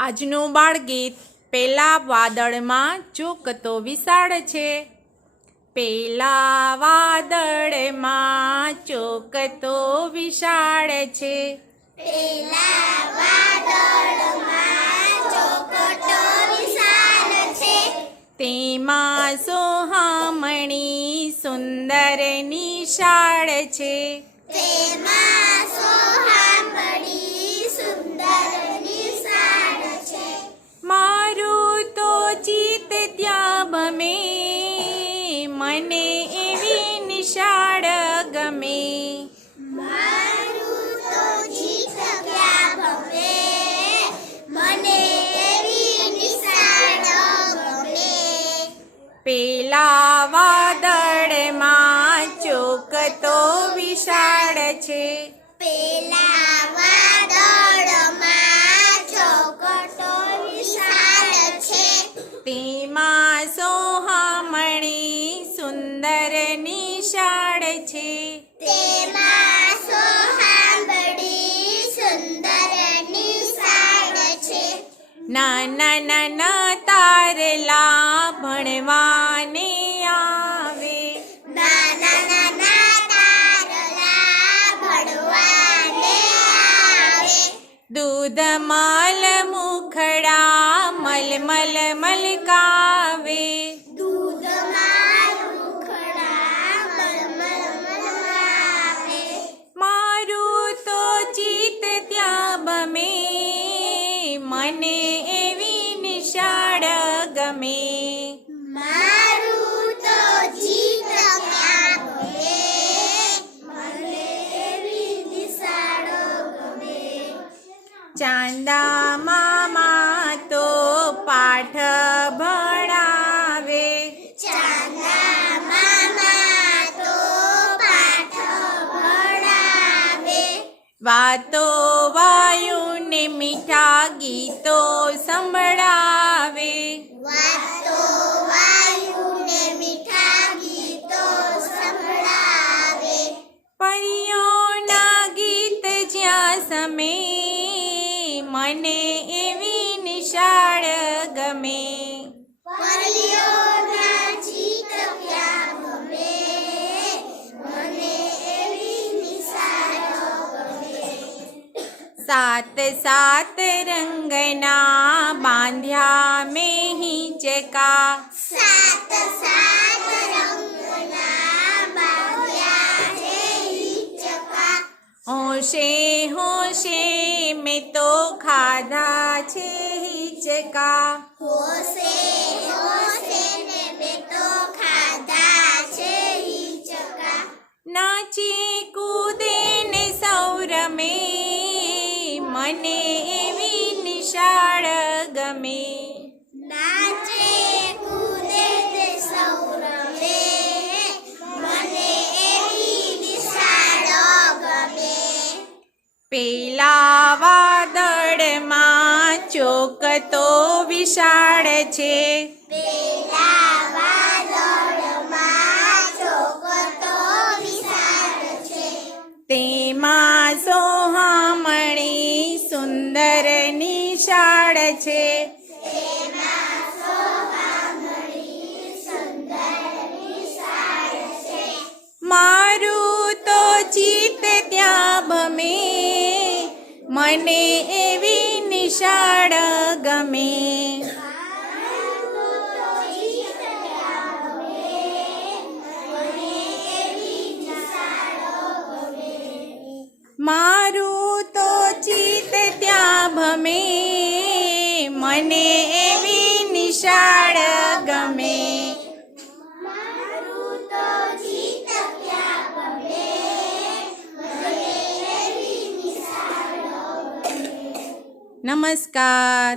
આજનું બાળગીત પેલા વાદળમાં ચોકતો વિશાળ છે. પેલા વાદળમાં ચોકતો વિશાળ છે. પેલા વાદળમાં ચોકતો વિશાળ છે. તેમાં સોહામણી સુંદર નિશાળ છે. તેમાં સોહામણી સુંદર નિશાળ છે. મારું તો ચિત્ત ત્યાં ભમે, મને એવી નિશાળ ગમે. મારું તો ચિત્ત ત્યાં ભમે, મને એવી નિશાળ ગમે. પેલા વાદળમાં ચોકતો વિશાળ છે. પેલા વાદળમાં ચોકતો વિશાળ છે. તેમાં સોહામણી સુંદર નિશાળ છે. તેમાં સોહામણી સુંદર નિશાળ છે. નાના નાના તારલા ભણવાને આવે. નાના નાના તારલા ભણવાને આવે. દૂધ માલ મુખડા મલમલ મલકાવે. દૂધમાં મુખડા મલમલ મલકાવે. મારું તો ચિત્ત ત્યાં ભમે, મને એવી નિશાળ ગમે. મારું તો ચિત્ત ત્યાં ભમે, મને એવી નિશાળ ગમે. ચાંદા મામા તો પાઠ ભણાવે. ચાંદા મામા તો પાઠ ભણાવે. વાતો વાયુને મીઠા ગીતો સંભળાવે. વાતો વાયુને મીઠા ગીતો સંભળાવે. પરીઓના ગીત જ્યાં સમે, મને એવી નિશાળ ગમે. પરીઓના ગીત ત્યાં ગમે, મને એવી નિશાળ ગમે. સાત સાત રંગના બાંધ્યા મેં હિંચકા. સાત સાત રંગના બાંધ્યા છે હિંચકા. હોશે હોશે મેં તો ખાધા છે હિંચકા. હોશે હોશે ને મેં તો ખાધા છે હિંચકા. નાચે કૂદે ને સૌ રમે, મને એવી નિશાળ ગમે. નાચે કૂદે તે સૌ રમે, મને એવી નિશાળ ગમે. પેલા વાદળમાં ચોકતો વિશાળ છે. પેલા વાદળમાં ચોકતો વિશાળ છે. તેમાં સોહામણી સુંદર નિશાળ છે. તેમાં સોહામણી સુંદર નિશાળ છે. મારું તો ચિત્ત ત્યાં ભમે, મને એવી નિશાળ ગમે. મારું તો ચિત્ત ત્યાં ભમે, મને એવી નિશાળ ગમે. મારું તો ચિત્ત ત્યાં ભમે, મને એવી નિશાળ ગમે. મારું તો ચિત્ત ત્યાં ભમે, મને એવી નિશાળ ગમે. નમસ્કાર.